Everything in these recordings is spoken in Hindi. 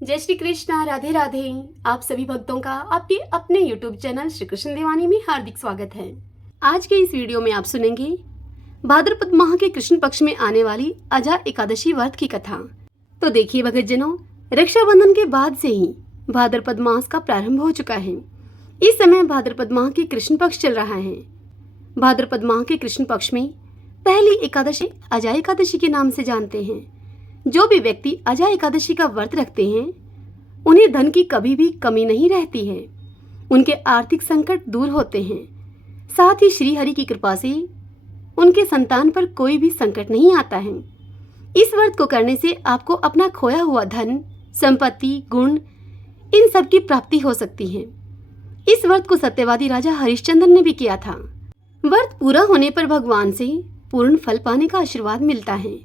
जय श्री कृष्णा, राधे राधे। आप सभी भक्तों का आपके अपने YouTube चैनल श्री कृष्ण देवानी में हार्दिक स्वागत है। आज के इस वीडियो में आप सुनेंगे भाद्रपद माह के कृष्ण पक्ष में आने वाली अजा एकादशी व्रत की कथा। तो देखिए भक्तजनों, रक्षाबंधन के बाद से ही भाद्रपद मास का प्रारंभ हो चुका है। इस समय भाद्रपद माह के कृष्ण पक्ष चल रहा है। भाद्रपद माह के कृष्ण पक्ष में पहली एकादशी अजा एकादशी के नाम से जानते हैं। जो भी व्यक्ति अजा एकादशी का व्रत रखते हैं उन्हें धन की कभी भी कमी नहीं रहती है। उनके आर्थिक संकट दूर होते हैं। साथ ही श्री हरि की कृपा से उनके संतान पर कोई भी संकट नहीं आता है। इस व्रत को करने से आपको अपना खोया हुआ धन, संपत्ति, गुण इन सब की प्राप्ति हो सकती है। इस व्रत को सत्यवादी राजा हरिश्चंद्र ने भी किया था। व्रत पूरा होने पर भगवान से पूर्ण फल पाने का आशीर्वाद मिलता है।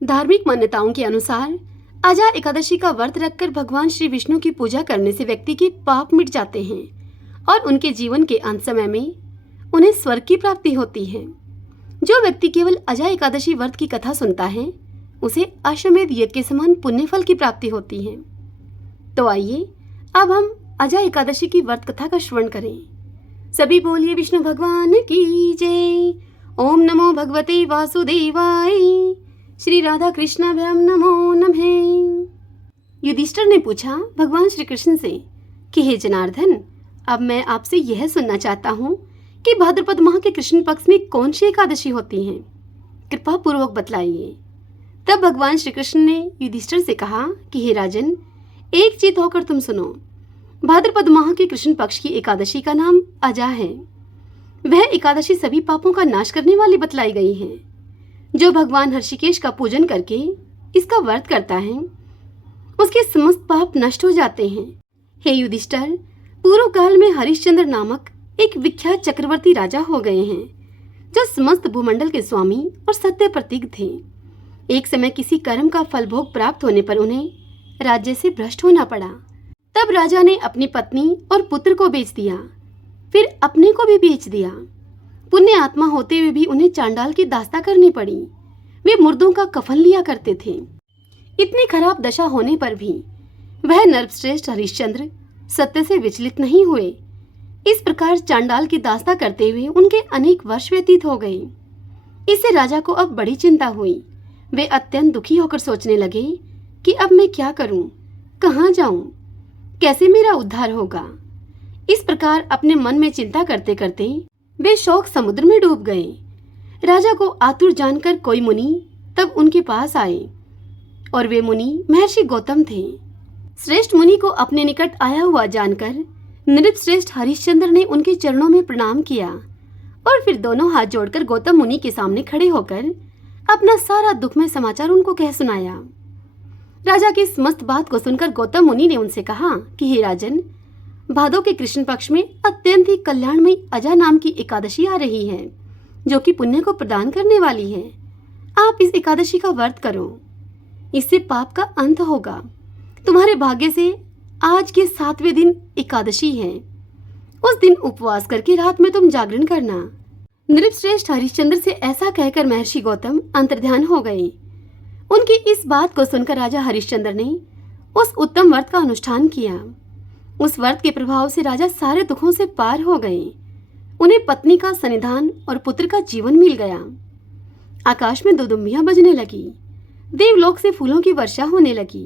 धार्मिक मान्यताओं के अनुसार अजा एकादशी का व्रत रखकर भगवान श्री विष्णु की पूजा करने से व्यक्ति के पाप मिट जाते हैं और उनके जीवन के अंत समय में उन्हें स्वर्ग की प्राप्ति होती है। जो व्यक्ति केवल अजा एकादशी व्रत की कथा सुनता है उसे अश्वमेध यज्ञ के समान पुण्य फल की प्राप्ति होती है। तो आइए अब हम अजा एकादशी की व्रत कथा का श्रवण करें। सभी बोलिए विष्णु भगवान की जय। ओम नमो भगवते वासुदेवाय। श्री राधा कृष्णाभ्याम नमो नमः। युधिष्ठिर ने पूछा भगवान श्री कृष्ण से कि हे जनार्दन, अब मैं आपसे यह सुनना चाहता हूँ कि भाद्रपद माह के कृष्ण पक्ष में कौन सी एकादशी होती है, कृपा पूर्वक बतलाइए। तब भगवान श्री कृष्ण ने युधिष्ठिर से कहा कि हे राजन, एक चित होकर तुम सुनो। भाद्रपद माह के कृष्ण पक्ष की एकादशी का नाम अजा है। वह एकादशी सभी पापों का नाश करने वाली बतलाई गई है। जो भगवान हर्षिकेश का पूजन करके इसका व्रत करता है उसके समस्त पाप नष्ट हो जाते हैं। हे युधिष्ठिर, पूर्व काल में हरिश्चंद्र नामक एक विख्यात चक्रवर्ती राजा हो गए हैं जो समस्त भूमंडल के स्वामी और सत्य प्रतीक थे। एक समय किसी कर्म का फल भोग प्राप्त होने पर उन्हें राज्य से भ्रष्ट होना पड़ा। तब राजा ने अपनी पत्नी और पुत्र को बेच दिया, फिर अपने को भी बेच दिया। पुण्य आत्मा होते हुए भी उन्हें चांडाल की दास्ता करनी पड़ी। वे मुर्दों का कफन लिया करते थे। इतनी खराब दशा होने पर भी वह नरश्रेष्ठ हरिश्चंद्र सत्य से विचलित नहीं हुए। इस प्रकार चांडाल की दास्ता करते हुए उनके अनेक वर्ष व्यतीत हो गए। इससे राजा को अब बड़ी चिंता हुई। वे अत्यंत दुखी होकर सोचने लगे कि अब मैं क्या करूं, कहाँ जाऊं, कैसे मेरा उद्धार होगा। इस प्रकार अपने मन में चिंता करते करते वे शोक समुद्र में डूब गए। राजा को आतुर जानकर कोई मुनि तब उनके पास आए और वे मुनि महर्षि गौतम थे। श्रेष्ठ मुनि को अपने निकट आया हुआ जानकर नृपश्रेष्ठ हरिश्चंद्र ने उनके चरणों में प्रणाम किया और फिर दोनों हाथ जोड़कर गौतम मुनि के सामने खड़े होकर अपना सारा दुखमय समाचार उनको कह सुनाया। राजा की समस्त बात को सुनकर गौतम मुनि ने उनसे कहा कि हे राजन, भादो के कृष्ण पक्ष में अत्यंत ही कल्याणमयी अजा नाम की एकादशी आ रही है जो कि पुण्य को प्रदान करने वाली है। आप इस एकादशी का व्रत करो, इससे पाप का अंत होगा। तुम्हारे भाग्य से आज के 7वें दिन एकादशी है। उस दिन उपवास करके रात में तुम जागरण करना। नृपश्रेष्ठ हरिश्चंद्र से ऐसा कहकर महर्षि गौतम अंतर्ध्यान हो गए। उनकी इस बात को सुनकर राजा हरिश्चंद्र ने उस उत्तम व्रत का अनुष्ठान किया। उस व्रत के प्रभाव से राजा सारे दुखों से पार हो गए। उन्हें पत्नी का सन्निधान और पुत्र का जीवन मिल गया। आकाश में दुदुम्बियां बजने लगी। देवलोक से फूलों की वर्षा होने लगी।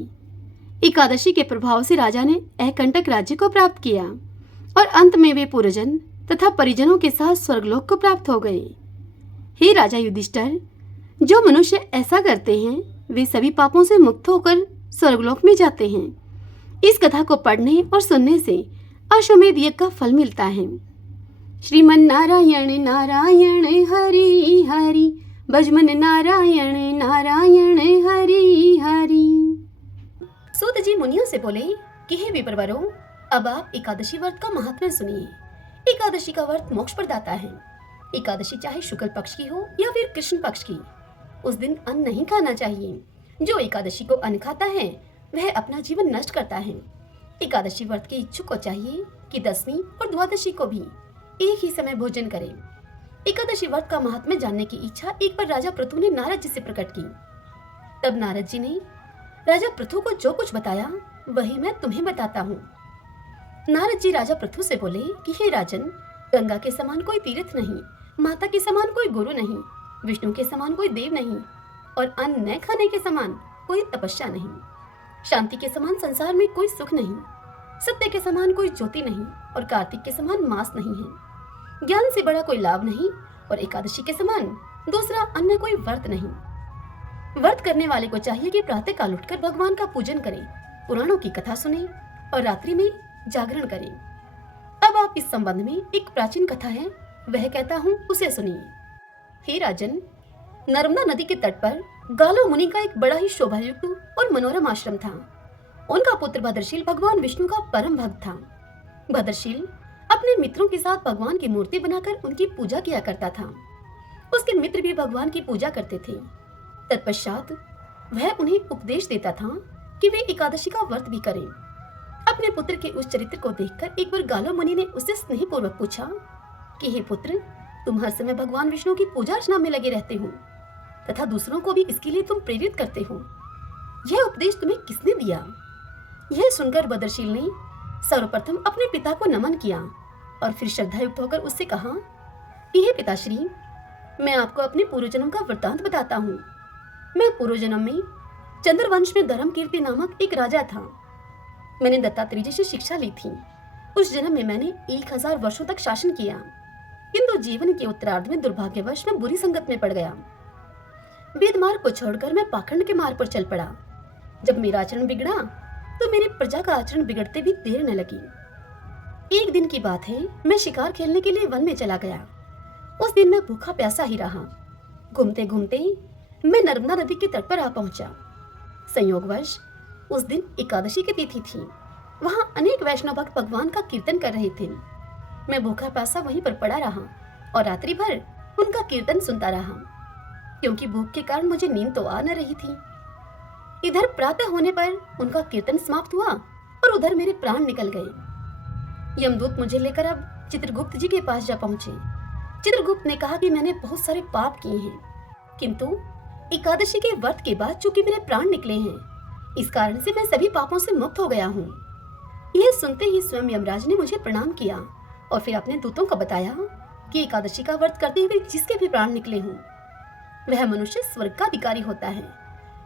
एकादशी के प्रभाव से राजा ने अकंटक राज्य को प्राप्त किया और अंत में वे पुरजन तथा परिजनों के साथ स्वर्गलोक को प्राप्त हो गए। हे राजा युधिष्ठिर, जो मनुष्य ऐसा करते हैं वे सभी पापों से मुक्त होकर स्वर्गलोक में जाते हैं। इस कथा को पढ़ने और सुनने से अश्वमेध यज्ञ का फल मिलता है। श्रीमन नारायण नारायण हरि हरि, भजमन नारायण नारायण हरि हरि। सूत जी मुनियों से बोले कि हे विप्रवरों, अब आप एकादशी व्रत का महात्म्य सुनिए। एकादशी का व्रत मोक्ष प्रदाता है। एकादशी चाहे शुक्ल पक्ष की हो या फिर कृष्ण पक्ष की, उस दिन अन्न नहीं खाना चाहिए। जो एकादशी को अन्न खाता है वह अपना जीवन नष्ट करता है। एकादशी व्रत के इच्छुक को चाहिए कि 10वीं और द्वादशी को भी एक ही समय भोजन करें। एकादशी व्रत का महात्म्य जानने की इच्छा एक बार राजा पृथु ने नारद जी से प्रकट की। तब नारद जी ने राजा पृथु को जो कुछ बताया वही मैं तुम्हें बताता हूँ। नारद जी राजा पृथु से बोले कि हे राजन, गंगा के समान कोई तीर्थ नहीं, माता के समान कोई गुरु नहीं, विष्णु के समान कोई देव नहीं, और अन्न न खाने के समान कोई तपस्या नहीं, शांति के समान संसार में कोई सुख नहीं, सत्य के समान कोई ज्योति नहीं, और कार्तिक के समान मास नहीं है। ज्ञान से बड़ा कोई लाभ नहीं, और एकादशी के समान दूसरा अन्य कोई व्रत नहीं। व्रत करने वाले को चाहिए कि प्रातः काल उठकर भगवान का पूजन करें, पुराणों की कथा सुने और रात्रि में जागरण करें। अब आप इस संबंध में एक प्राचीन कथा है, वह कहता हूँ, उसे सुनिए। हे राजन, नर्मदा नदी के तट पर गालो मुनि का एक बड़ा ही शोभायुक्त और मनोरम आश्रम था। उनका पुत्र भद्रशील भगवान विष्णु का परम भक्त था। भद्रशील अपने मित्रों के साथ भगवान की मूर्ति बनाकर उनकी पूजा किया करता था। उसके मित्र भी भगवान की पूजा करते थे। तत्पश्चात वह उन्हें उपदेश देता था कि वे एकादशी का व्रत भी करें। अपने पुत्र के उस चरित्र को देखकर एक बार गालो मुनि ने उससे स्नेहपूर्वक पूछा कि हे पुत्र, तुम हर समय भगवान विष्णु की पूजा अर्चना में लगे रहते हो तथा दूसरों को भी इसके लिए तुम प्रेरित करते हो। यह उपदेश तुम्हें किसने दिया? यह सुनकर भद्रशील ने सर्वप्रथम अपने पिता को नमन किया और फिर श्रद्धायुक्त होकर उससे कहा कि हे पिताश्री, मैं आपको अपने पूर्वजन्म का वृत्तांत बताता हूँ। मैं पूर्वजन्म में चंद्रवंश में धर्मकीर्ति नामक एक राजा था। मैंने दत्तात्रेय जी से शिक्षा ली थी। उस जन्म में मैंने 1000 वर्षों तक शासन किया, किंतु जीवन के उत्तरार्ध में दुर्भाग्यवश मैं बुरी संगत में पड़ गया। वेद मार्ग को छोड़कर मैं पाखंड के मार्ग पर चल पड़ा। जब मेरा आचरण बिगड़ा तो मेरी प्रजा का आचरण बिगड़ते भी देर न लगी। एक दिन की बात है, मैं शिकार खेलने के लिए वन में चला गया। उस दिन मैं भूखा प्यासा ही रहा। घूमते घूमते मैं नर्मदा नदी के तट पर आ पहुंचा। संयोगवश उस दिन एकादशी की तिथि थी। वहां अनेक वैष्णव भक्त भगवान का कीर्तन कर रहे थे। मैं भूखा प्यासा वहीं पर पड़ा रहा और रात्रि भर उनका कीर्तन सुनता रहा, क्योंकि भूख के कारण मुझे नींद तो आ न रही थी। इधर प्रातः होने पर उनका कीर्तन समाप्त हुआ और उधर मेरे प्राण निकल गए। यमदूत मुझे लेकर अब चित्रगुप्त जी के पास जा पहुंचे। चित्रगुप्त ने कहा कि मैंने बहुत सारे पाप किए हैं, किंतु एकादशी के व्रत के बाद चूंकि मेरे प्राण निकले हैं, इस कारण से मैं सभी पापों से मुक्त हो गया हूँ। यह सुनते ही स्वयं यमराज ने मुझे प्रणाम किया और फिर अपने दूतों को बताया कि एकादशी का व्रत करते हुए जिसके भी प्राण निकले हों, वह मनुष्य स्वर्ग का अधिकारी होता है।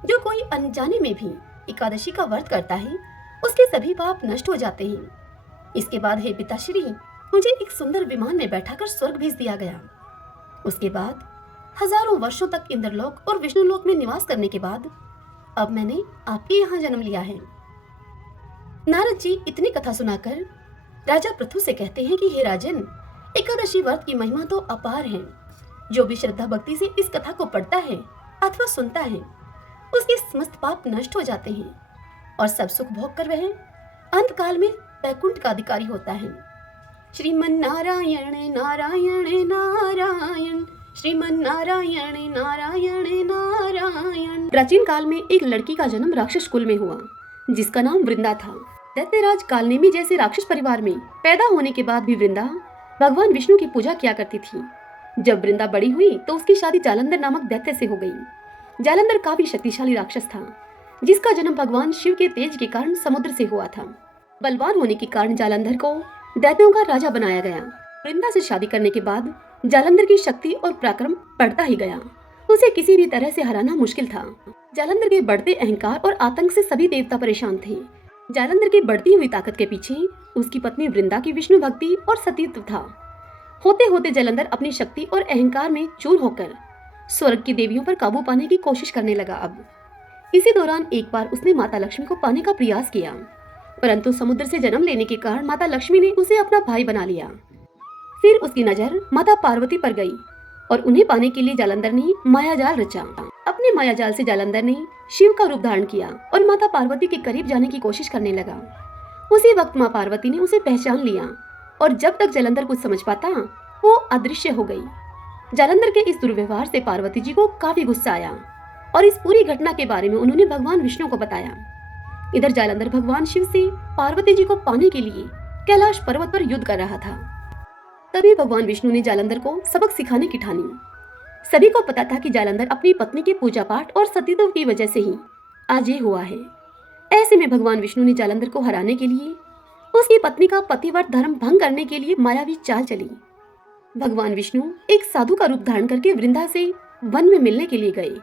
जो कोई अनजाने में भी एकादशी का व्रत करता है, उसके सभी पाप नष्ट हो जाते हैं। इसके बाद हे पिताश्री, मुझे एक सुंदर विमान में बैठाकर स्वर्ग भेज दिया गया। उसके बाद हजारों वर्षों तक इंद्रलोक और विष्णुलोक में निवास करने के बाद अब मैंने आपके यहाँ जन्म लिया है। नारद जी इतनी कथा सुनाकर राजा पृथु से कहते हैं कि हे राजन, एकादशी व्रत की महिमा तो अपार है। जो भी श्रद्धा भक्ति से इस कथा को पढ़ता है अथवा सुनता है, उसके समस्त पाप नष्ट हो जाते हैं और सब सुख भोग कर वह अंत काल में वैकुंठ का अधिकारी होता है। श्रीमन नारायण नारायण नारायण, श्रीमन नारायण नारायण नारायण। प्राचीन काल में एक लड़की का जन्म राक्षस कुल में हुआ, जिसका नाम वृंदा था। दैत्यराज कालनेमी जैसे राक्षस परिवार में पैदा होने के बाद भी वृंदा भगवान विष्णु की पूजा किया करती थी। जब वृंदा बड़ी हुई तो उसकी शादी जालंधर नामक दैत्य से हो गई। जालंधर काफी शक्तिशाली राक्षस था, जिसका जन्म भगवान शिव के तेज के कारण समुद्र से हुआ था। बलवान होने के कारण जालंधर को दैत्यों का राजा बनाया गया। वृंदा से शादी करने के बाद जालंधर की शक्ति और पराक्रम बढ़ता ही गया। उसे किसी भी तरह से हराना मुश्किल था। जालंधर के बढ़ते अहंकार और आतंक से सभी देवता परेशान थे। जालंधर की बढ़ती हुई ताकत के पीछे उसकी पत्नी वृंदा की विष्णु भक्ति और सतीत्व था। होते होते जालंधर अपनी शक्ति और अहंकार में चूर होकर स्वर्ग की देवियों पर काबू पाने की कोशिश करने लगा। अब इसी दौरान एक बार उसने माता लक्ष्मी को पाने का प्रयास किया, परंतु समुद्र से जन्म लेने के कारण माता लक्ष्मी ने उसे अपना भाई बना लिया। फिर उसकी नजर माता पार्वती पर गई और उन्हें पाने के लिए जालंधर ने मायाजाल रचा। अपने मायाजाल से जालंधर ने शिव का रूप धारण किया और माता पार्वती के करीब जाने की कोशिश करने लगा। उसी वक्त माँ पार्वती ने उसे पहचान लिया और जब तक जालंधर कुछ समझ पाता वो अदृश्य हो गई। जालंधर के इस दुर्व्यवहार से पार्वती जी को काफी गुस्सा आया और इस पूरी घटना के बारे में उन्होंने भगवान विष्णु को बताया। इधर जालंधर भगवान शिव से पार्वती जी को पाने के लिए कैलाश पर्वत पर युद्ध कर रहा था। तभी भगवान विष्णु ने जालंधर को सबक सिखाने की ठानी। सभी को पता था कि जालंधर अपनी पत्नी के पूजा पाठ और सतीत्व की वजह से ही आज ये हुआ है। ऐसे में भगवान विष्णु ने जालंधर को हराने के लिए उसकी पत्नी का पतिव्रत धर्म भंग करने के लिए मायावी चाल चली। भगवान विष्णु एक साधु का रूप धारण करके वृंदा से वन में मिलने के लिए गए।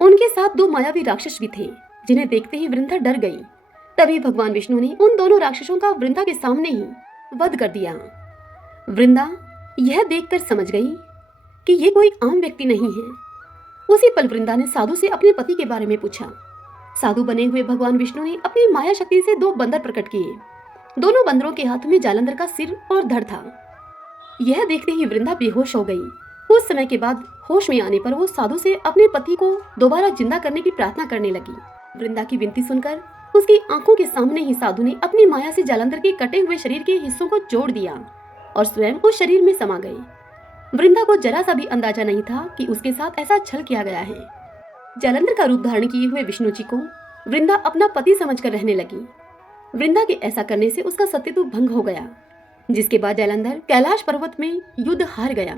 उनके साथ 2 मायावी राक्षस भी थे, जिन्हें देखते ही वृंदा डर गई। तभी भगवान विष्णु ने उन दोनों राक्षसों का वृंदा के सामने ही वध कर दिया। वृंदा यह देखकर समझ गई कि ये कोई आम व्यक्ति नहीं है। उसी पल वृंदा ने साधु से अपने पति के बारे में पूछा। साधु बने हुए भगवान विष्णु ने अपनी माया शक्ति से 2 बंदर प्रकट किए। दोनों बंदरों के हाथ में जालंधर का सिर और धड़ था। यह देखते ही वृंदा बेहोश हो गई। कुछ समय के बाद होश में आने पर वो साधु से अपने पति को दोबारा जिंदा करने की प्रार्थना करने लगी। वृंदा की विनती सुनकर उसकी आंखों के सामने ही साधु ने अपनी माया से जालंधर के कटे हुए शरीर के हिस्सों को जोड़ दिया और स्वयं उस शरीर में समा गए। वृंदा को जरा सा भी अंदाजा नहीं था कि उसके साथ ऐसा छल किया गया है। जालंधर का रूप धारण किए हुए विष्णु जी को वृंदा अपना पति समझकर रहने लगी। वृंदा के ऐसा करने से उसका सत्यत्व भंग हो गया, जिसके बाद जालंधर कैलाश पर्वत में युद्ध हार गया।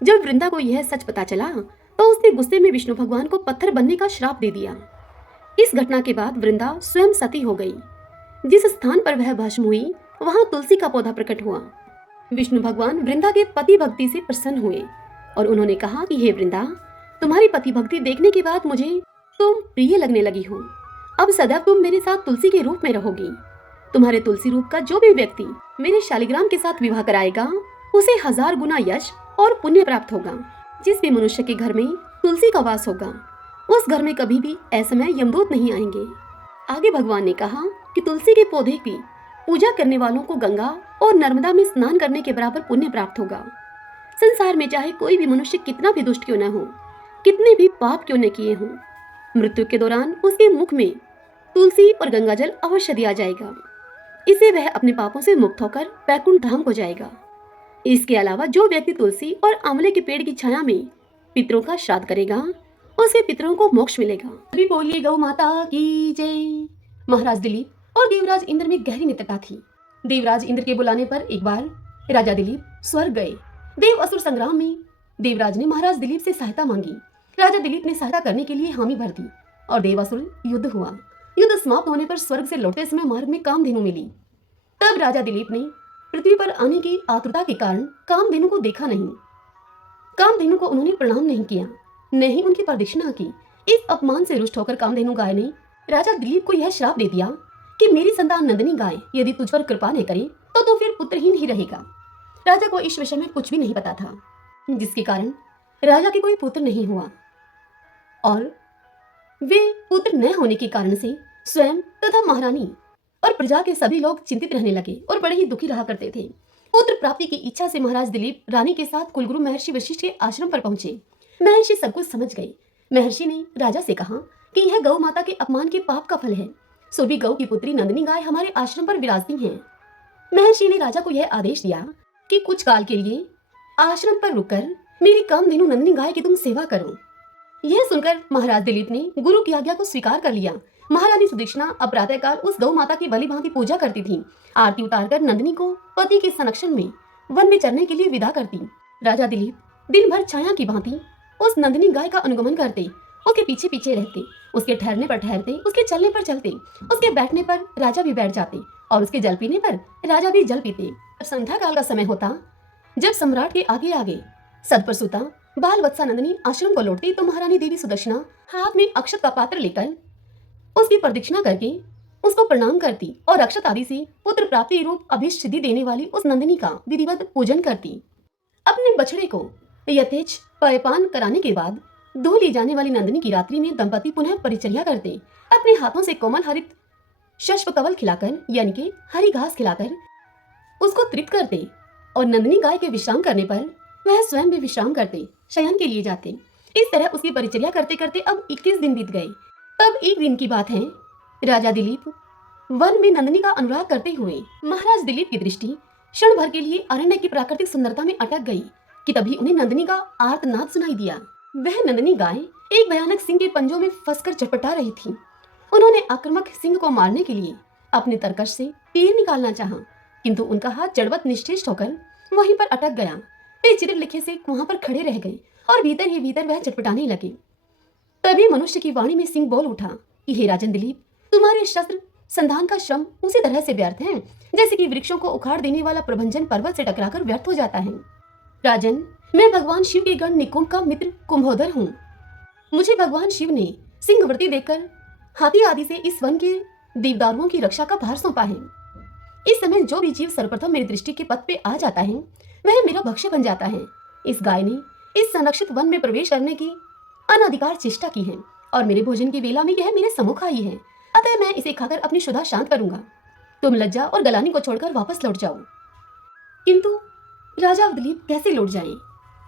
जब वृंदा को यह सच पता चला तो उसने गुस्से में विष्णु भगवान को पत्थर बनने का श्राप दे दिया। इस घटना के बाद वृंदा स्वयं सती हो गई। जिस स्थान पर वह भस्म हुई वहां तुलसी का पौधा प्रकट हुआ। विष्णु भगवान वृंदा के पति भक्ति से प्रसन्न हुए और उन्होंने कहा कि हे वृंदा, तुम्हारी पति भक्ति देखने के बाद मुझे तुम प्रिय लगने लगी हो। अब सदैव तुम मेरे साथ तुलसी के रूप में रहोगी। तुम्हारे तुलसी रूप का जो भी व्यक्ति मेरे शालिग्राम के साथ विवाह कराएगा उसे 1000 गुना यश और पुण्य प्राप्त होगा। जिस भी मनुष्य के घर में तुलसी का वास होगा उस घर में कभी भी असमय यमदूत नहीं आएंगे। आगे भगवान ने कहा कि तुलसी के पौधे की पूजा करने वालों को गंगा और नर्मदा में स्नान करने के बराबर पुण्य प्राप्त होगा। संसार में चाहे कोई भी मनुष्य कितना भी दुष्ट क्यों न हो, कितने भी पाप क्यों न किए हों, मृत्यु के दौरान उसके मुख में तुलसी और गंगा जल अवश्य दिया जाएगा। इससे वह अपने पापों से मुक्त होकर वैकुंठ धाम को जाएगा। इसके अलावा जो व्यक्ति तुलसी और आंवले के पेड़ की छाया में पितरों का श्राद्ध करेगा उसके पितरों को मोक्ष मिलेगा। अभी बोलिए गौ माता की जय। महाराज दिलीप और देवराज इंद्र में गहरी मित्रता थी। देवराज इंद्र के बुलाने पर एक बार राजा दिलीप स्वर्ग गए। देव असुर संग्राम में देवराज ने महाराज दिलीप से सहायता मांगी। राजा दिलीप ने सहायता करने के लिए हामी भर दी और देवासुर युद्ध हुआ। युद्ध समाप्त होने पर स्वर्ग से लौटते समय मार्ग में कामधेनु मिली। तब राजा दिलीप ने पृथ्वी पर आने की आतुरता के कारण कामधेनु को देखा नहीं। कामधेनु को उन्होंने प्रणाम नहीं किया, न ही उनकी प्रदक्षिणा की। इस अपमान से रुष्ट होकर कामधेनु गाय ने राजा दिलीप को यह श्राप दे दिया कि मेरी संतान नंदिनी गाय यदि तुझ पर कृपा न करे तो फिर पुत्रहीन ही रहेगा। राजा को इस विषय में कुछ भी नहीं पता था, जिसके कारण राजा के कोई पुत्र नहीं हुआ और वे पुत्र न होने के कारण से स्वयं तथा महारानी और प्रजा के सभी लोग चिंतित रहने लगे और बड़े ही दुखी रहा करते थे। पुत्र प्राप्ति की इच्छा से महाराज दिलीप रानी के साथ कुलगुरु महर्षि वशिष्ठ के आश्रम पर पहुंचे। महर्षि सब कुछ समझ गए। महर्षि ने राजा से कहा कि यह गौ माता के अपमान के पाप का फल है, सो भी गौ की पुत्री नंदिनी गाय हमारे आश्रम पर विराजती है। महर्षि ने राजा को यह आदेश दिया कि कुछ काल के लिए आश्रम पर रुककर मेरी कामधेनु नंदिनी गाय की तुम सेवा करो। यह सुनकर महाराज दिलीप ने गुरु की आज्ञा को स्वीकार कर लिया। महारानी सुदक्षिणा अब प्रातःकाल उस गौ माता की भली भांति पूजा करती थी। आरती उतारकर नंदिनी को पति के संरक्षण में वन में चरने के लिए विदा करती। राजा दिलीप दिन भर छाया की भांति उस नंदिनी गाय का अनुगमन करते, उसके पीछे पीछे रहते, उसके ठहरने पर ठहरते, उसके चलने पर चलते, उसके बैठने पर राजा भी बैठ जाते और उसके जल पीने पर राजा भी जल पीते। संध्या काल का समय होता, जब सम्राट के आगे आगे सद पर सुता बाल वत्सा नंदिनी आश्रम को लौटती तो महारानी देवी सुदक्षिणा हाथ में अक्षत का पात्र लेकर उसकी प्रदक्षिणा करके उसको प्रणाम करती और अक्षत आदि से पुत्र प्राप्ति रूप अभीष्ट सिद्धि देने वाली उस नंदिनी का विधिवत पूजन करती। अपने बछड़े को यथेच पयपान कराने के बाद दो ली जाने वाली नंदिनी की रात्रि में दंपति पुनः परिचर्या करते। अपने हाथों से कोमल हरित शश्व कवल खिलाकर यानी कि हरी घास खिलाकर उसको तृप्त करते और नंदिनी गाय के विश्राम करने पर वह स्वयं भी विश्राम करते, शयन के लिए जाते। इस तरह उसकी परिचर्या करते करते अब 21 दिन बीत गए। तब एक दिन की बात है, राजा दिलीप वन में नंदिनी का अनुराग करते हुए महाराज दिलीप की दृष्टि क्षण भर के लिए अरण्य की प्राकृतिक सुंदरता में अटक गई कि तभी उन्हें नंदिनी का आर्तनाद सुनाई दिया। वह नंदिनी गाय एक भयानक सिंह के पंजों में फंसकर चटपटा रही थी। उन्होंने आक्रामक सिंह को मारने के लिए अपने तरकश से तीर निकालना चाहा, किंतु उनका हाथ जड़वत निश्चेष्ट होकर वहीं पर अटक गया। वे चित्र लिखे से वहां पर खड़े रह गए और भीतर ही भीतर वह चटपटाने लगे। तभी मनुष्य की वाणी में सिंह बोल उठा कि हे राजन दिलीप, तुम्हारे शस्त्र संधान का श्रम उसी तरह से व्यर्थ है जैसे कि वृक्षों को उखाड़ देने वाला प्रभंजन पर्वत से टकराकर व्यर्थ हो जाता है। राजन, मैं भगवान शिव के गण निकुंभ का मित्र कुंभोदर हूँ। मुझे भगवान शिव ने सिंहवृत्ति देकर हाथी आदि से इस वन के देवदारुओं की रक्षा का भार सौंपा है। इस समय जो भी जीव सर्वप्रथम मेरी दृष्टि के पथ पे आ जाता है वह मेरा भक्ष्य बन जाता है। इस गाय ने इस संरक्षित वन में प्रवेश करने की अनाधिकार चेष्टा की है और मेरे भोजन की वेला में यह मेरे सम्मुख आई है, अतः मैं इसे खाकर अपनी क्षुधा शांत करूंगा। तुम लज्जा और गलानी को छोड़कर वापस लौट जाओ। किंतु राजा दिलीप कैसे लौट जाएं?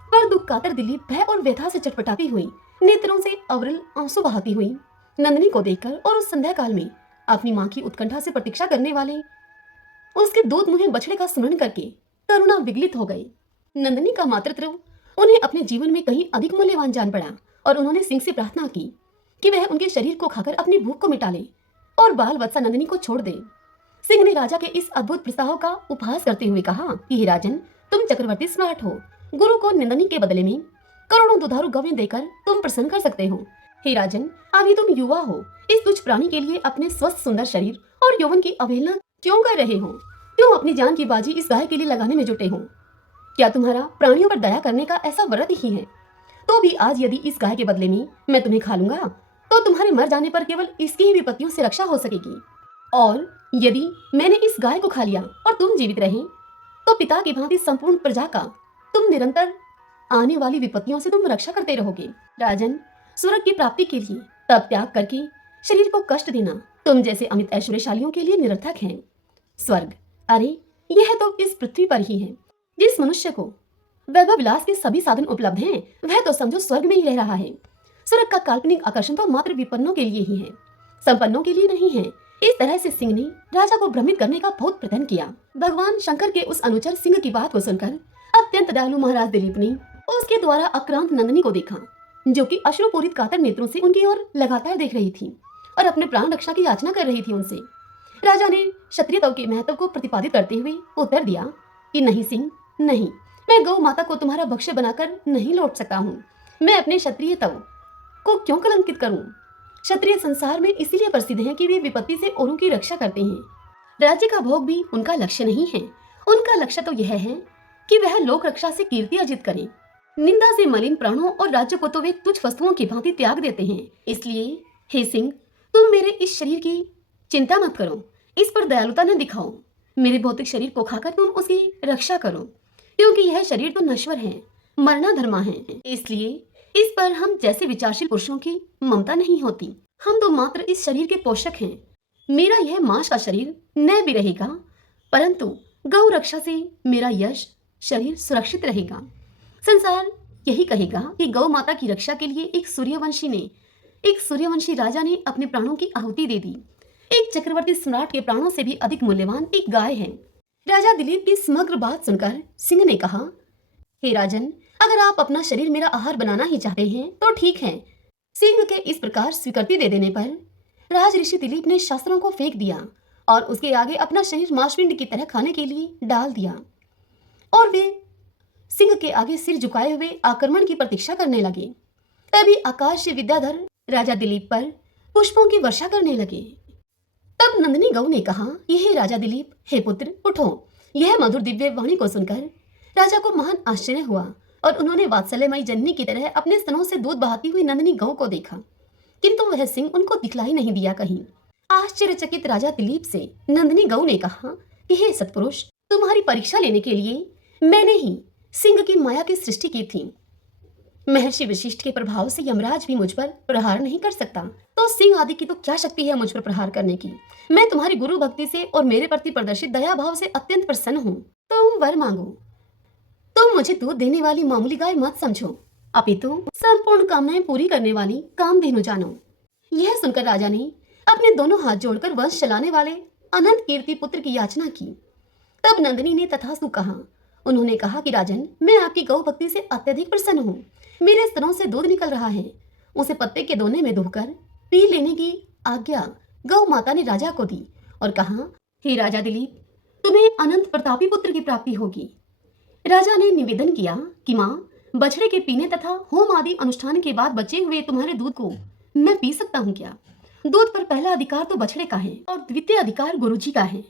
पर दुख कातर दिलीप भय और व्यथा से चटपटाती हुई, नेत्रों से अविरल आंसू बहाती हुई नंदिनी को देखकर और उस संध्या काल में अपनी मां की उत्कंठा से प्रतीक्षा करने वाले उसके दूध मुहे बछड़े का स्मरण करके करुणा विगलित हो गई। नंदिनी का मातृत्व उन्हें अपने जीवन में कहीं अधिक मूल्यवान जान पड़ा और उन्होंने सिंह से प्रार्थना की कि वह उनके शरीर को खाकर अपनी भूख को मिटा ले और बाल वत्सा नंदिनी को छोड़ दे। सिंह ने राजा के इस अद्भुत प्रस्ताव का उपहास करते हुए कहा कि हे राजन, तुम चक्रवर्ती सम्राट हो, गुरु को नंदिनी के बदले में करोड़ों दुधारू गवें देकर तुम प्रसन्न कर सकते हो। हे राजन, अभी तुम युवा हो, इस तुच्छ प्राणी के लिए अपने स्वस्थ सुंदर शरीर और यौवन की अवहेलना क्यों कर रहे हो? क्यों अपनी जान की बाजी इस गाय के लिए लगाने में जुटे हो? क्या तुम्हारा प्राणियों पर दया करने का ऐसा व्रत ही है? तो भी आज यदि इस गाय के बदले में मैं तुम्हें खा लूंगा तो तुम्हारे मर जाने पर केवल इसकी ही विपत्तियों से रक्षा हो सकेगी, और यदि मैंने इस गाय को खा लिया और तुम जीवित रहे तो पिता की भांति संपूर्ण प्रजा का तुम निरंतर आने वाली विपत्तियों से तुम रक्षा करते रहोगे। राजन, स्वर्ग की प्राप्ति के लिए तप त्याग करके शरीर को कष्ट देना तुम जैसे अमित ऐश्वर्यशालियों के लिए निरर्थक है। स्वर्ग, अरे यह तो इस पृथ्वी पर ही है। जिस मनुष्य को वैभव विलास के सभी साधन उपलब्ध हैं, वह तो समझो स्वर्ग में ही रह रहा है। स्वर्ग का काल्पनिक आकर्षण तो मात्र विपन्नों के लिए ही है, संपन्नों के लिए नहीं है। इस तरह से सिंह ने राजा को भ्रमित करने का बहुत प्रयत्न किया। भगवान शंकर के उस अनुचर सिंह की बात को सुनकर अत्यंत दयालु महाराज दिलीप ने उसके द्वारा आक्रांत नंदिनी को देखा, जो कि अश्रुपूरित कातर नेत्रों से उनकी ओर लगातार देख रही थी और अपने प्राण रक्षा की याचना कर रही थी उनसे। राजा ने क्षत्रियता के महत्व को प्रतिपादित करते हुए उत्तर दिया कि नहीं सिंह, नहीं, मैं गौ माता को तुम्हारा भक्ष्य बनाकर नहीं लौट सकता हूँ। मैं अपने क्षत्रियता को क्यों कलंकित करूं? क्षत्रिय संसार में इसीलिए प्रसिद्ध हैं कि वे विपत्ति से औरों की रक्षा करते हैं। राज्य का भोग भी उनका लक्ष्य नहीं है। उनका लक्ष्य तो यह है कि वह लोक रक्षा से कीर्ति अर्जित करें। निंदा से मलिन प्राणों और राज्य को तो वे तुच्छ वस्तुओं की भांति त्याग देते हैं। इसलिए हे सिंह, तुम मेरे इस शरीर की चिंता मत करो, इस पर दयालुता न दिखाओ। मेरे भौतिक शरीर को खाकर तुम उसकी रक्षा करो, क्योंकि यह शरीर तो नश्वर है, मरना धर्मा है। इसलिए इस पर हम जैसे विचारशील पुरुषों की ममता नहीं होती। हम तो मात्र इस शरीर के पोषक हैं। मेरा यह मांस का शरीर न भी रहेगा, परंतु गौ रक्षा से मेरा यश शरीर सुरक्षित रहेगा। संसार यही कहेगा कि गौ माता की रक्षा के लिए एक सूर्यवंशी राजा ने अपने प्राणों की आहुति दे दी। एक चक्रवर्ती सम्राट के प्राणों से भी अधिक मूल्यवान एक गाय है। राजा दिलीप की समग्र बात सुनकर सिंह ने कहा, हे राजन, अगर आप अपना शरीर मेरा आहार बनाना ही चाहते हैं तो ठीक है। सिंह के इस प्रकार स्वीकृति दे देने पर राज ऋषि दिलीप ने शास्त्रों को फेंक दिया और उसके आगे अपना शरीर मांसपिंड की तरह खाने के लिए डाल दिया, और वे सिंह के आगे सिर झुकाए हुए आक्रमण की प्रतीक्षा करने लगे। तभी आकाश से विद्याधर राजा दिलीप पर पुष्पों की वर्षा करने लगे। तब नंदिनी गौ ने कहा, हे राजा दिलीप, हे पुत्र, उठो। यह मधुर दिव्य वाणी को सुनकर राजा को महान आश्चर्य हुआ और उन्होंने वात्सल्यमयी जननी की तरह अपने स्तनों से दूध बहाती हुई नंदिनी गौ को देखा, किंतु वह सिंह उनको दिखलाई नहीं दिया कहीं। आश्चर्यचकित राजा दिलीप से नंदिनी गौ ने कहा कि हे सत्पुरुष, तुम्हारी परीक्षा लेने के लिए मैंने ही सिंह की माया की सृष्टि की थी। महर्षि वशिष्ठ के प्रभाव से यमराज भी मुझ पर प्रहार नहीं कर सकता, तो सिंह आदि की तो क्या शक्ति है मुझ पर प्रहार करने की। मैं तुम्हारी गुरु भक्ति से और मेरे प्रति प्रदर्शित दया भाव से अत्यंत प्रसन्न हूँ। तुम वर मांगो। तुम मुझे दूध देने वाली मामूली गाय मत समझो, अपितु संपूर्ण कामनाएं पूरी करने वाली कामधेनु जानो। यह सुनकर राजा ने अपने दोनों हाथ जोड़कर वंश चलाने वाले अनंत कीर्ति पुत्र की याचना की। तब नंदिनी ने तथास्तु कहा। उन्होंने कहा कि राजन, मैं आपकी गौ भक्ति से अत्यधिक प्रसन्न हूँ। मेरे स्तनों से दूध निकल रहा है, उसे पत्ते के दोने में धोकर पी लेने की आज्ञा गौ माता ने राजा को दी और कहा, हे राजा दिलीप, तुम्हें अनंत प्रतापी पुत्र की प्राप्ति होगी। राजा ने निवेदन किया कि माँ, बछड़े के पीने तथा होम आदि अनुष्ठान के बाद बचे हुए तुम्हारे दूध को मैं पी सकता हूँ क्या? दूध पर पहला अधिकार तो बछड़े का है और द्वितीय अधिकार गुरुजी का है।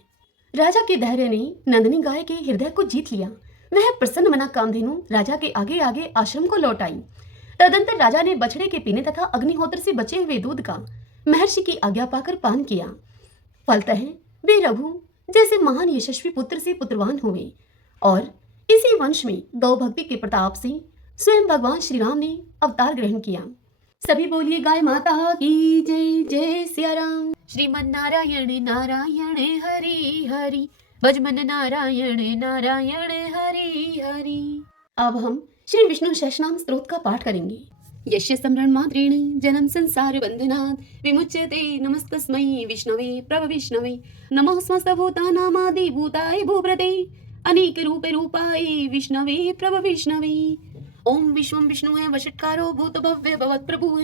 राजा के धैर्य ने नंदिनी गाय के हृदय को जीत लिया। वह प्रसन्न मना कामधेनु राजा के आगे आगे आश्रम को लौट आई। तदंतर राजा ने बछड़े के पीने तथा अग्निहोत्र से बचे हुए दूध का महर्षि की आज्ञा पाकर पान किया। फलतः वे रघु जैसे महान यशस्वी पुत्र से पुत्रवान हुए और इसी वंश में गौ भक्ति के प्रताप से स्वयं भगवान श्री राम ने अवतार ग्रहण किया। सभी बोलिए गाय माता की जय। जय सिया राम। श्रीमन नारायण नारायण हरि हरि, भजमन नारायण नारायण हरि हरि। अब हम श्री विष्णु सहस्रनाम स्तोत्र का पाठ करेंगे। यस्य स्मरण मात्रेण जन्म संसार बंधनात् विमुच्यते, नमस्तस्मै विष्णवे प्रभ विष्णवे। नमः समस्त भूतानामादि भूताय भूप्रते, अनेक रूपे रूपाय विष्णवे प्रभ विष्णवे। ओम विश्वं विष्णुः वषट्कारो भूत भव्य भवत् प्रभुः,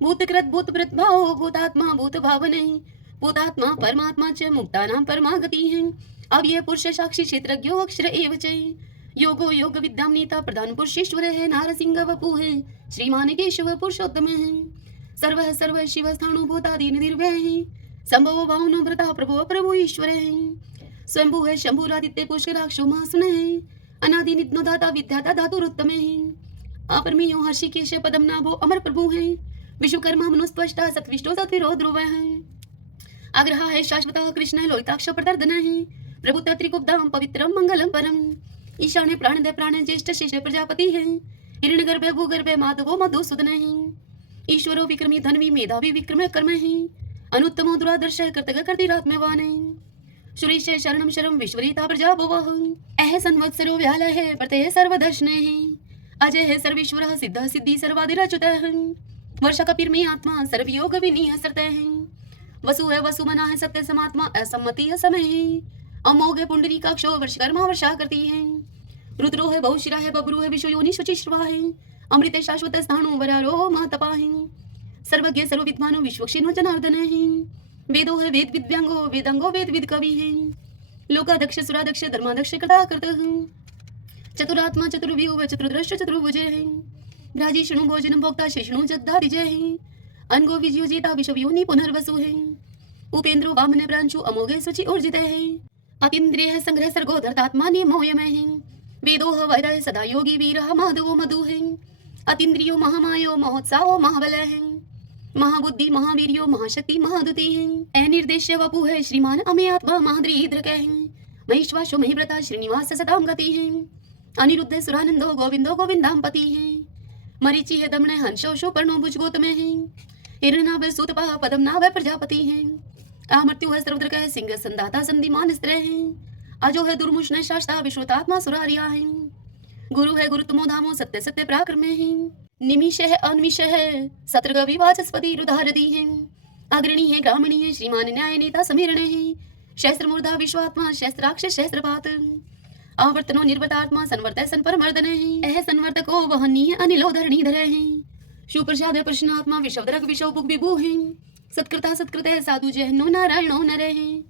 भूतकृत भूतभृत भावो भूतात्मा भूत भावने, भूतात्मा परमात्मा च मुक्तानां परमागतिः। अव्यय पुरुष साक्षी क्षेत्रज्ञो अक्षर एव च, योगो योग विद्यां नेता प्रधान पुरुषेश्वर है, नारसिंह वपु है, श्रीमान केशव पुरुषोत्तम है। सर्वः सर्व शिव स्थाणु भूतादि निर्भय है, संभव भावनो भ्रता प्रभु प्रभु ईश्वर है। स्वयंभू है शंभुरादित्य पुष्कराक्षो महासुन है, अनादि नित्नो दाता विद्याता धातुरुत्तम है। अपरमेयो हर्षिकेश पदम नाभो अमर प्रभु है, विश्वकर्मा मनुस्त्वष्टा सत्विष्टो सत्विरो ध्रुव है। आग्रह है शाश्वत कृष्ण लोहिताक्ष प्रदर्दन है, प्रभु त्रिकुब्धाम पवित्रम मंगलम परम। ईशान्य प्राणदय प्राण ज्येष्ठ शेष प्रजापति है, हिरण्यगर्भ भूगर्भ माधवो मधुसूदन है। ईश्वरो विक्रमी धनवी मेधावी विक्रम कर्म है, अनुत्तमो दुरादर्श कर्तक कर्तिरात्मवान है। सुरेश शरणम शरम विश्वरीता प्रजा भवः, अह संवत्सरो व्याल है प्रत्यय सर्वदर्शन है। अजय है सर्वेश्वर सिद्ध सिद्धि सर्वादिराच्युत है, वर्षा कपिर में आत्मा सर्वयोग विनीय सरते है। वसु है वसुमना है सत्य समात्मा असम्मति समय है, अमोघ पुंडरी काक्षो वर्षकर्मा वर्षा करती है। रुद्रो है बहुशिरा है बब्रू है विश्व योनि शुचिश्रवा है, अमृत शाश्वत स्थाणु वरारो महतपा है। सर्वज्ञ सर्वविद्वानो विश्वक्षिणो जनार्दन है, वेदो है वेद विद्यांगो वेदांगो वेद विद कवि है। लोकाध्यक्ष सुराध्यक्ष धर्माध्यक्ष कृता करता है, चतुरात्मा चतुर्व्यूह चतुर्दृष्ट चतुर्भुज है। राजी शृणु भोजन भोक्ता शेषणु जगदा विजय है, अनगो विजयोजिता विश्व योनि पुनर्वसु है। उपेंद्रो वामन प्रांशु अमोघे सुचि ऊर्जित है, अतीन्द्रिय संग्रह सर्गो धर्तात्मा नियमोयम है। वेदो वैद सदा योगी वीर माधवो मधु है, अतीन्द्रियो महामायो महोत्साहो महाबल है। महाबुद्धि महावीर्यो महाशक्ति महादुति है, अनिर्देश्य वपु है श्रीमान अमे आत्मा महाद्रीद्रक है। महेश्वासो महिव्रता श्रीनिवास सदाम गति है, अनिरुद्ध सुरानंदो गोविंदो गोविंदाम पति है। मरीचि है दमन हंसो शोपर्णो भुजगोतम है, हिरणाभ सूतपा पदम नाभ प्रजापति है। अमृत्यु है सर्वद्रक है सिंह संदाता संधिमान स्त्र है, अजो है दुर्मुष्ण शास्ता विश्वतात्मा सुरारिया है। गुरु है गुरुतमो धामो सत्य सत्य पराक्रम है, निमिष है अनिमिष है सत्रगवि वाचस्पति रुधारदी है। अग्रणी है ग्रामणी है श्रीमान न्याय नेता समीरण है, शस्त्र मूर्धा विश्वात्मा शस्त्राक्ष शस्त्रपात। आवर्तनो निर्वतात्मा संवर्तय संपरमर्दन है, अह संवर्तको वहनीय अनिलो धरणीधर है। सुप्रसाद प्रश्नात्मा विश्वदरक विश्व बुक विभु है, सत्कृता सत्कृत साधु जहनो नारायणो नर है।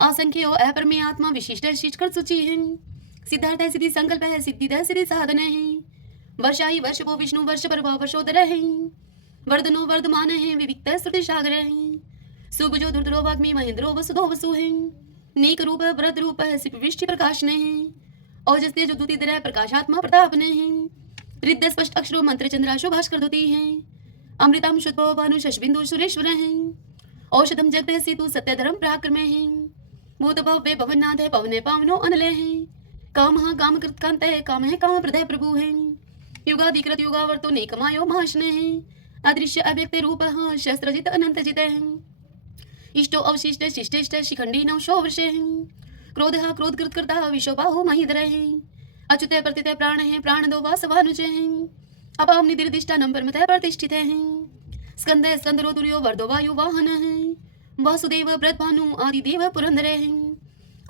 असंख्यो अपरमे आत्मा विशिष्ट शिष्कर सूचि है, सिद्धार्थ सिद्धि संकल्प है सिद्धि सिद्धि साधन है। वर्षाई वर्षपो विष्णु वर्ष पर वर्षोदर है, वर्धनो वर्धमान है विविक्त श्रुति सागर है। सुभुजो दुर्धरो वाग्मी महेंद्रो वसुधो वसु है, नेक रूप व्रत रूप है सिप विष्टि प्रकाश ने है। औजस्ते जो दूती दर प्रकाशात्मा प्रताप ने है, रिद्ध स्पष्ट अक्षरो मंत्र चंद्राशु भास्कर धुति है। अमृतम शुद्ध भानु शशबिंदु सुरेश्वर है, औषधम जगत सेतु सत्य धर्म पराक्रम है। भूत भव्य भवनाथ है पवने पावनो अनले है, काम काम कृत कांत है काम है काम प्रदय प्रभु है। युगाधिकृत युगावर्तो नेकमायो महाशने है, अदृश्य अव्यक्त रूप शस्त्रजित अनंत जित है। इष्टो अवशिष्ट शिष्टेष्ट शिखंडी नवशो वर्ष है, क्रोध क्रोध कृत करता विश्वबाहु महीधर है। अच्युत प्रतित प्राण है प्राण दो वासवानुज है, अपाम निर्दिष्टा नंबर मत प्रतिष्ठित है। स्कंद स्कंदरो दुर्यो वर्दो वायु वाहन है, वासुदेव व्रत भानु आदि देव पुरंदर है।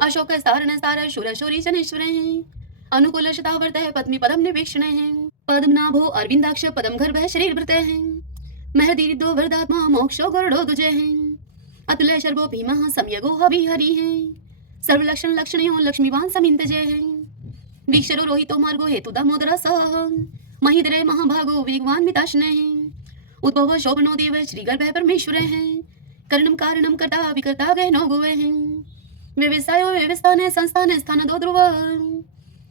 अशोक सारण सार शूर शौरी शनेश्वर है, अनुकूल शतावर्त है पद्मी पदम निवेक्षण है। पद्मनाभो अरविंदाक्ष पदम गर्भ शरीर भृत है, महदीरिदो वरदात्मा मोक्षो गरुड़ो दुजय है। अतुल शर्वो भीमः सम्यगो हरि है, सर्वलक्षण लक्षणयो लक्ष्मीवान समिंत जय है। वीक्षरो रोहितो मार्गो हेतु दामोदर सह, महीधरे महाभागो वेगवान मिताशने है। उद्भव शोभनो देव श्रीगर्भ परमेश्वर है, कर्णम कारणम कर्ता विकर्ता गहनो गुवेः व्यवसायो व्यवस्थाने संस्थाने स्थान दो ध्रुव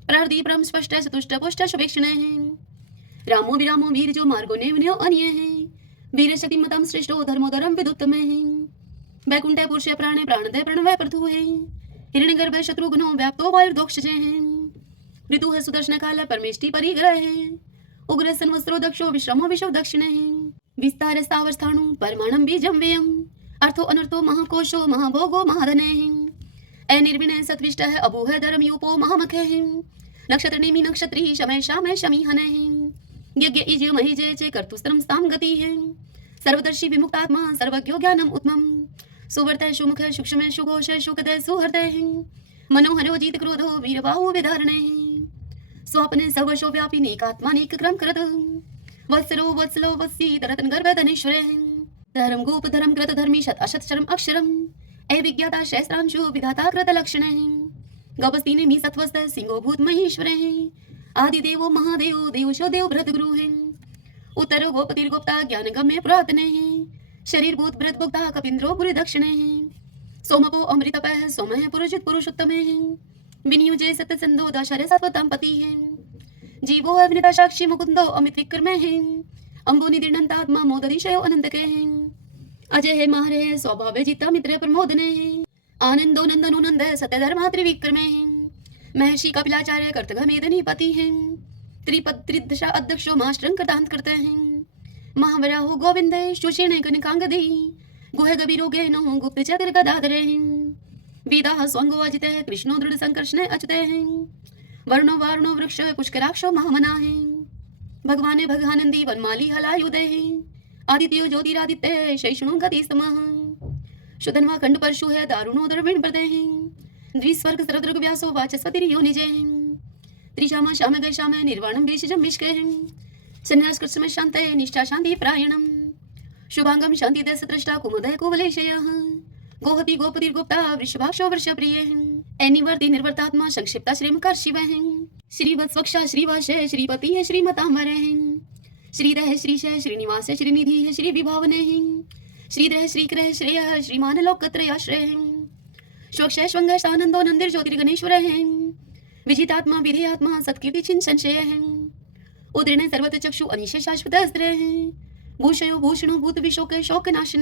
प्रार्दीप्रम स्पष्ट चतुष्ट पुष्ट शुभेक्षणः रामो विरामो वीरजो मार्गो नेवन्यो अन्यः वीर शक्तिमतं श्रेष्ठो धर्मोदरम विदुत्तमः वैकुंठे पुरुषे प्राणे प्राणदे प्रणवै प्रथुः हिरण्यगर्भे शत्रुघ्नो व्याप्तो वायुर्दोक्षजः ऋतुः सुदर्शन काल परमेष्टि परिग्रह उग्र संवत्सरो दक्षो विश्रमो विशो दक्षिणः विस्तार स्थावस्थाणु परमाणं बीजं व्ययम् अर्थो अनर्थो महाकोशो महाभोगो महाधनः अनिर्विणय सत्विष्टः अभूः धर्मयूपो महामखः नक्षत्र नेमि नक्षत्री शमय शामय शमीहनः यज्ञ इज्य महीजे चे कर्तुस्त्रम स्ताम गतिः सर्वदर्शी विमुक्तात्मा सर्वज्ञो ज्ञानम उत्तमम् सुवर्तः सुमुख सूक्ष्म सुघोष सुखदय सुहृदय मनोहरो जीत क्रोधो वीरबाहु विधारणः स्वप्ने सर्वशो व्यापी नेकात्मानेक क्रम करत वत्सलो वत्सलो वत्सी तरतन गर्भधनेश्वरः धर्म गोप धर्म कृत धर्मी शत अशत शरम अक्षरम अविज्ञाता शस्त्रांशु विधाता कृत लक्षणः गौपस्तीने मी सत्वस्त सिंहो भूत महेश्वरः आदिदेवो महादेव देवशो देव भृत गुरुः उत्तरो गोपतिर गोप्ता ज्ञान गम्य पुरातनः शरीर भूत भृत भुक्ता कपिंद्रो पुरी दक्षिणः सोमको अमृतपः सोमः पुरुषित पुरुषोत्तमः विनियुजे सत्यसंधो दशरथ सत्वतां पतिः जीवो अविनिता साक्षी मुकुंदो अमित विक्रमः अंबो निदिर्णन्तात्मा मोदधिशयो अनंतकः अजय महारे स्वभाव जिता मित्र प्रमोदनः आनंदो नंदनो नंद सत्यधर्मा त्रिविक्रमः महर्षि कपिलाचार्य कर्तघमेदनी पतिः त्रिपद त्रिदशा अध्यक्षो माष्ट्रं कृतांत करते हैं महावराहो गोविंदे सुषेणे कनकांगदी गुह गभीरोगे नो गुप्त चक्र गदाधरे वेदाः स्वंगो अजिते कृष्णो दृढ़ संकर्षणे अचते वर्णो वारणो वृक्ष पुष्कराक्षो महामनाः भगवाने भगानंदी वनमाली हलायुदे आदित्यो ज्योतिरादित्य शैषणो गति समः शुधन्वा खंड परशु है दारुणो द्रविण प्रदे द्विस्वर्ग सर्वदृग व्यासो वाचस्पति योनिजे त्रिशामा श्याम गय श्याम निर्वाणम भेषजम विष्के संन्यास कृष्ण शांत निष्ठा शांति प्रायणम शुभांगम शांति दस दृष्टा कुमुदय कुवलेशयः गोहति गोपति गोप्ता वृषभाक्षो वृषप्रिय एनिवर्ति निर्वर्तात्मा संक्षिप्ता श्रीमकार शिव श्रीवत्स्वक्षा श्रीवास श्रीपति श्रीमतांबर श्रीदह श्रीश श्रीनिवास श्रीनिधि श्री विभावन श्रीदह श्रीकर श्रेय श्रीमान लोकत्रयाश्रय स्वक्ष स्वंगशानंदो नंदिर ज्योतिर्गणेश्वर विजितात्मा विधेयात्मा सत्कीर्ति छिन संशय उदृण सर्वत चक्षु अनिश शाश्वत अस्त्र भूषयो भूषणो भूत विशोक शोक नाशन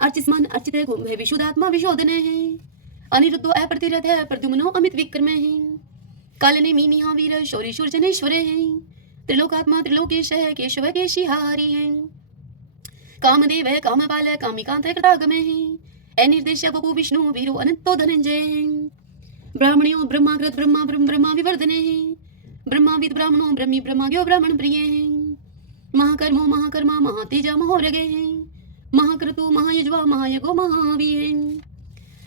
अर्चिस्मान अर्चित कुंभ विशुद्धात्मा विशोधन अनिरुद्धो अप्रतिरथ प्रद्युम्नो अमित विक्रम कालने मीनिहा वीर शौरी शूर्जनेश्वर त्रिलोकात्मा त्रिलोकेश केशव केशिहारी कामदेव कामपाल कामिकांत कृतागम अनिर्देश बपु विष्णु वीरो अनंतो धनंजय ब्राह्मणियो ब्रह्माग्रत ब्रह्मा ब्रह्म ब्रह्मा विवर्धने ब्रह्माविद ब्राह्मणो ब्रह्मी ब्रह्माग्यो ब्राह्मण प्रिय महाकर्मो महाकर्मा महातेजा महोरगे महाक्रतु महायज्वा महायगो महावीर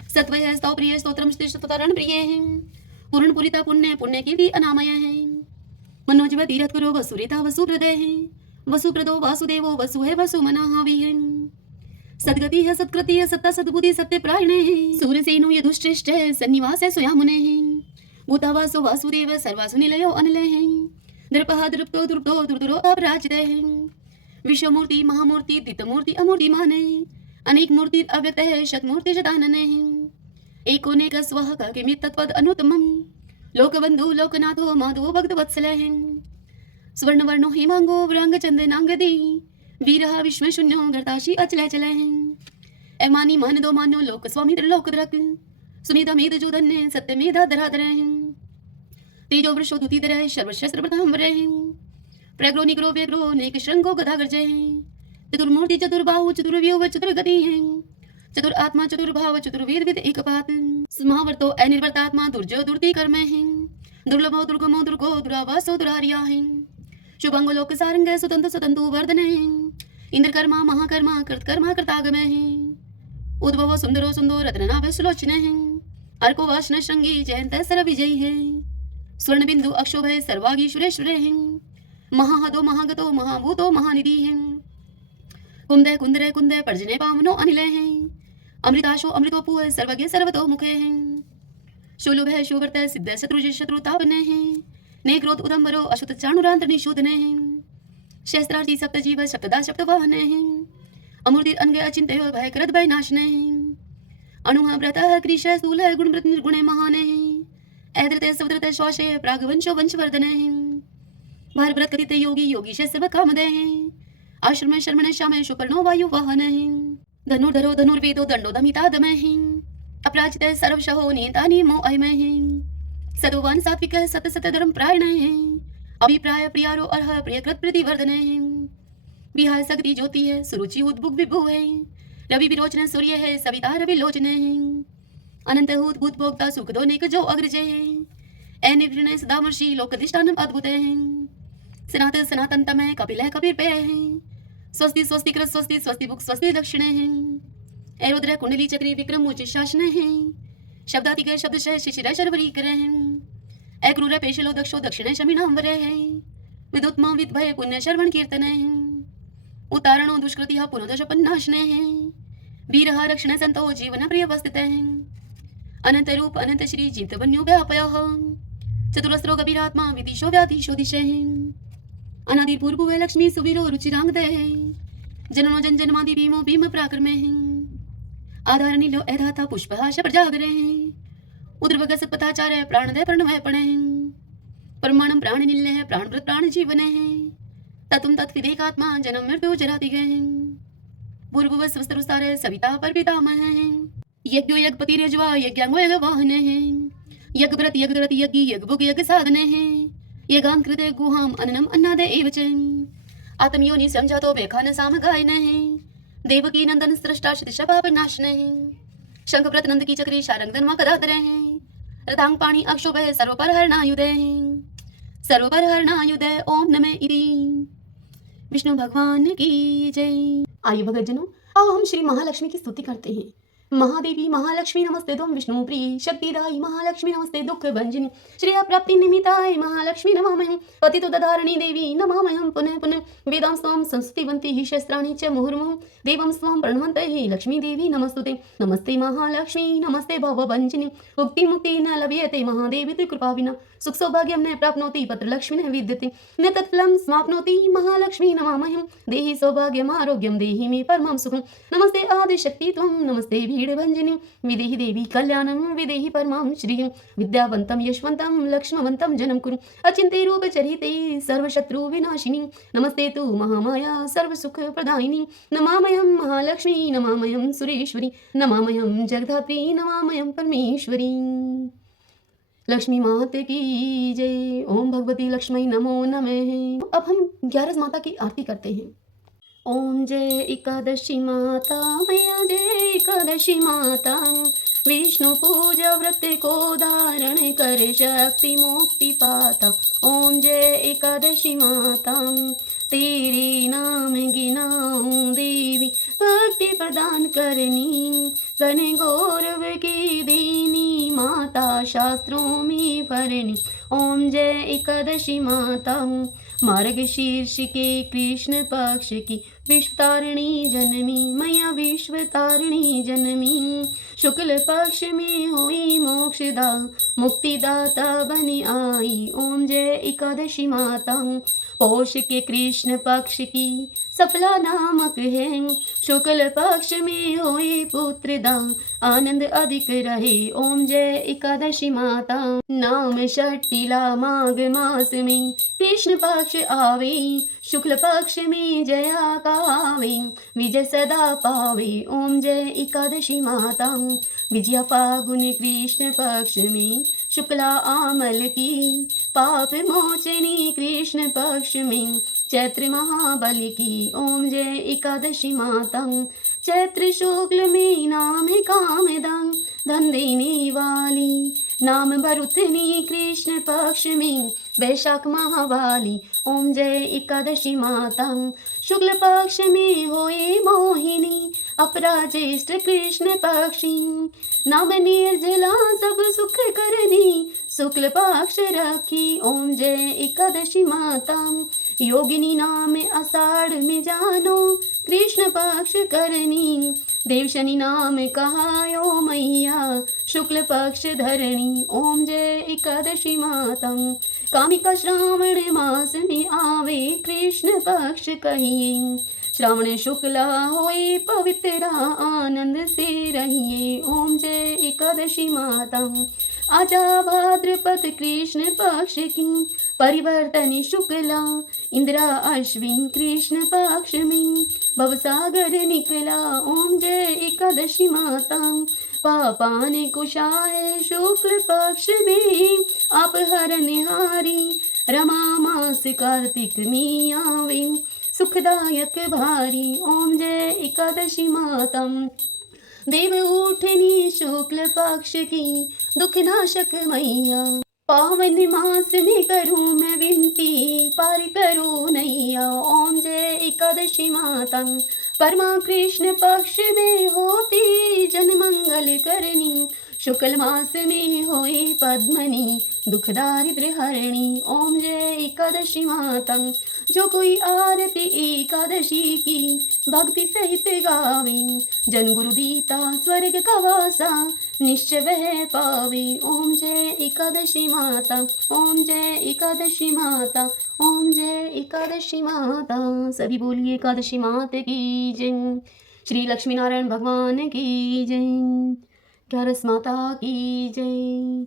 सत्वय स्तौ प्रिय स्तोत्रम स्तोतरण प्रिय पूर्ण पुरिता पुण्य पुण्य की भी अनामय है मनोजव तीरथ करो वसुरिता वसुप्रदय वसुप्रदो वासुदेवो वसु है वसु मनाहावी है सद्गति है सत्कृति है सत्ता सद्बुद्धि सत्य प्रायणे सूरसेनो यदुश्रेष्ठ सन्निवास स्वयामुने भूतावासो वासुदेव सर्वासु निलयो अनिलय दृपः दृप्तो दृप्तो दुर्दुरो अपराजित विश्वमूर्ति महामूर्ति द्वितमूर्ति अमूर्तिमान अनेक मूर्ति अव्यक्त है शतमूर्ति शतानन एकोनेक स्वः किमित तत्पद अनुत्तमम् लोकबंधु लोकनाथो माधवो भक्तवत्सल स्वर्णवर्णो हिमांगो व्रांग चंदनांगदी वीरः विश्वशून्यो गर्ताशी अचल चल एमानी मान दो मानो लोक स्वामी त्रिलोकद्रक सुमेधा मेध जोधन्य सत्यमेधा धराधर तेजो वृषो दुतिधर सर्वशस्त्र प्रतांबर प्रग्रो निग्रो व्यग्रो नेक श्रृंगो गदागर्ज चतुर्मूर्ति चतुर्बाहु चतुर्व्यूह चतुर्गति चतुर आत्मा चतुर्भाव चतुर्वेद विद एकपात समावर्तो अनिर्वर्तात्मा दुर्जो दुर्ति कर्म दुर्लभो दुर्गमो दुर्गो दुरावासो दुरारिया शुभंगो लोक सारंग सुतंतु सुतंतु वर्धन इंद्रकर्मा महाकर्मा कृतकर्मा कृतागम उद्भवो सुंदरो सुंदो रत्ननाभ सुलोचन अर्को वाशन श्रृंगी जयंत सर विजयी है स्वर्ण बिंदु अक्षोभ सर्वागी सुरेश्वर महाहतो महागतो महाभूतो महानिधि कुंदय कुंदरय कुंदय पर्जने पावनो अनिल अमृताशो अमृतोपु सर्वज्ञ सर्वतो मुखे शूलुभ शुभर्त सिद्ध शत्रुज शत्रुतापन नेक्रोत उदंबरो अशुत चाणुरांत निशोधन शस्त्रार्थी सप्तजीव सप्तदा सप्तवाहन अमूर्ति अनगे अचिंत्य भय करत भय नाशने अणुः व्रतः कृश स्थूल गुणवृत निर्गुणे महाने ऐद्रते सवद्रते श्वासे प्रागवंशो वंशवर्धने भार व्रत कथित योगी योगी सर्व कामदे आश्रम शर्मण श्याम शुपर्णो वायु वाहन धनुर्धरो धनुर्वेदो दंडो दमिता दमः अपराजित सर्वशहो नियता नियमो अयमः सदोवान सात्विक सत सत धर्म प्रायण अभिप्राय प्रियारो अर्ह प्रियकृत प्रतिवर्धन विहाय सकती ज्योति है सुरुचि उद्भुग विभु है रवि विरोचन सूर्य है सविता रवि लोचन है अनंत हूत भूत भोक्ता सुख दोनेक जो अग्रज है निर्णय सदामर्षि लोकधिष्ठानम अद्भुत है सनातन सनातन तम है कपिल है कबीर पे है स्वस्ति स्वस्ति कृत स्वस्ति स्वस्ति भुक स्वस्ति दक्षिण है रुद्र कुंडली चक्री विक्रम उच्च शासन है शब्दातिक शब्द शिशिर शर्वरी करे हैं क्रूर पेशलो दक्षो दक्षिण शमीनांबर है विदुत्मा विद्भय पुण्य श्रवण कीर्तन है उतारणो दुष्कृति पुनोदश पन्नाशने है वीर रक्षण संतो जीवन प्रिय वस्थित है अनंत रूप अनंत श्री जीत बन्यो व्यापय चतुरस्रो गभीरात्मा विदिशो व्याधिशो दिशे अनादि पूर्व है लक्ष्मी सुवीरो रुचिरांग है जननो जन जन्मादि भीमो भीम पराक्रमे है आधार नीलो ऐधाता पुष्पहाश प्रजागरे उद्रवग सत्पथाचार्य प्राणदय प्रणवय पणे परमाणम प्राण निल्य है प्राणव्रत प्राण जीवन है ततुम तत्विदेकात्मा जन्म मृत्यु जराति गए पूर्व स्वस्तरुसार सविता पर पितामह है यज्ञो यज्ञपति रजवा यज्ञांगो यज्ञ वाहन है यज्ञ व्रत यज्ञ व्रत यज्ञ यज्ञ भोग यज्ञ साधन है यज्ञांकृत गुहाम अन्नम अन्नादे एव च आत्मयोनि समझातो बेखान साम गायन है देवकी नंदन सृष्टा शिक्षा पाप नाशन है शंखव्रत नंद की चक्री शारंग धनवा कदातर है रतांग पाणी अक्षोभ है सर्वपर हरणायुध है सर्वपर हरणायुध ओम नमः इति विष्णु भगवान की जय। आइए भगतजनों, आओ हम श्री महालक्ष्मी की स्तुति करते हैं। महादेवी महालक्ष्मी नमस्ते तुम विष्णु प्रिय शक्तिदायी महालक्ष्मी नमस्ते दुख भंजनी श्रेय प्राप्ति निमित्ताय महालक्ष्मी नमामहं पतितो दधारिणी देवी नमामहं पुनः पुनः वेदां स्वं संस्तुतिवन्ति हि शस्त्राणि च मुहुर्मुहुः देवं स्वं प्रणवन्तये लक्ष्मी देवी नमस्तुते नमस्ते महालक्ष्मी नमस्ते भवभंजनी मुक्ति मुक्ति न लभ्यते महादेवी ते कृपा विना सुख सौभाग्यं न प्राप्नोति पत्रलक्ष्मी न विद्यते न तत्फलं समाप्नोति महालक्ष्मी नमामहं देहि सौभाग्यम् आरोग्यं देहि मे परमं सुखं नमस्ते आदिशक्ति त्वं नमस्ते भंजनी विदेहि देवी कल्याणं विदेहि परमां श्रीं विद्यावन्तं यशवन्तं लक्ष्मवन्तं जनं कुरु अचिन्त्य रूप चरिते सर्वशत्रु विनाशिनी नमस्ते तु महामाया सर्वसुख प्रदायिनी नमामयं महालक्ष्मी नमामयं सुरेश्वरी नमामयं जगधात्री नमामयं परमेश्वरी। लक्ष्मी माता की जय। ओम भगवती लक्ष्मी नमो नमः। अब हम 11 माता की आरती करते हैं। ओम जय एकादशी माता मैया जय एकादशी माता विष्णु पूजा व्रत को धारण कर शक्ति मुक्ति पाता। ओम जय एकादशी माता तेरे नाम गिनाऊं देवी भक्ति प्रदान करनी घन गौरव की देनी माता शास्त्रों में भरनी। ओम जय एकादशी माता मार्ग शीर्ष के कृष्ण पक्ष की विश्वतारिणी जनमी मैया विश्वतारिणी जनमी शुक्ल पक्ष में हुई मोक्षदा मुक्तिदाता बनी आई। ओम जय एकादशी माता पौष के कृष्ण पक्ष की सफला नामक है शुक्ल पक्ष में हुई पुत्रदा आनंद अधिक रहे। ओम जय एकादशी माता नाम षष्ठीला माघ मास में कृष्ण पक्ष आवे शुक्ल पक्ष में जया कावे विजय सदा पावे। ओम जय एकादशी माता विजया फागुन कृष्ण पक्ष में शुक्ला आमल की पाप मोचनी कृष्ण पक्ष में चैत्र महाबली की। ओम जय एकादशी माता चैत्र शुक्ल में नाम कामदं धन देने वाली नाम भरुतनी कृष्ण पक्ष में वैशाख महावाली। ओम जय एकादशी माता शुक्ल पक्ष में होए मोहिनी अपराजेष्ठ कृष्ण पक्षी नाम निर्जला सब सुख करनी शुक्ल पक्ष रखी। ओम जय एकादशी माता योगिनी नाम आषाढ़ में जानो कृष्ण पक्ष करनी देवशनि नाम कहायो मैया शुक्ल पक्ष धरणी। ओम जय एकादशी माता कामिका श्रावण मास में आवे कृष्ण पक्ष कहिए श्रावण शुक्ला होए पवित्र आनंद से रहिए। ओम जय एकादशी माता। आजा भाद्रपद कृष्ण पक्ष की परिवर्तन शुक्ला, इंदिरा अश्विन कृष्ण पक्ष में भवसागर निकला। ओम जय एकादशी माता। पापान कुशाय शुक्ल पक्ष में आप हरनिहारी, रमा मास कार्तिक में आवे सुखदायक भारी। ओम जय एकादशी माता। देव उठनी शुक्ल पक्ष की दुख नाशक मैया, पावन मास में करूं मैं विनती पार करो नैया। ओम जय एकादशी माता। परमा कृष्ण पक्ष में होती जन मंगल करनी, शुक्ल मास में होए पद्मनी दुख दारिद्र हरणी। ओम जय एकादशी माता। जो कोई आरती एकादशी की भक्ति सहित गावे, जन गुरु दीता स्वर्ग का वासा निश्चय वह पावे। ओम जय एकादशी माता। ओम जय एकादशी माता। ओम जय एकादशी माता। सभी बोलिए एकादशी माता की जय। श्री लक्ष्मी नारायण भगवान की जय। ग्यारस माता की जय।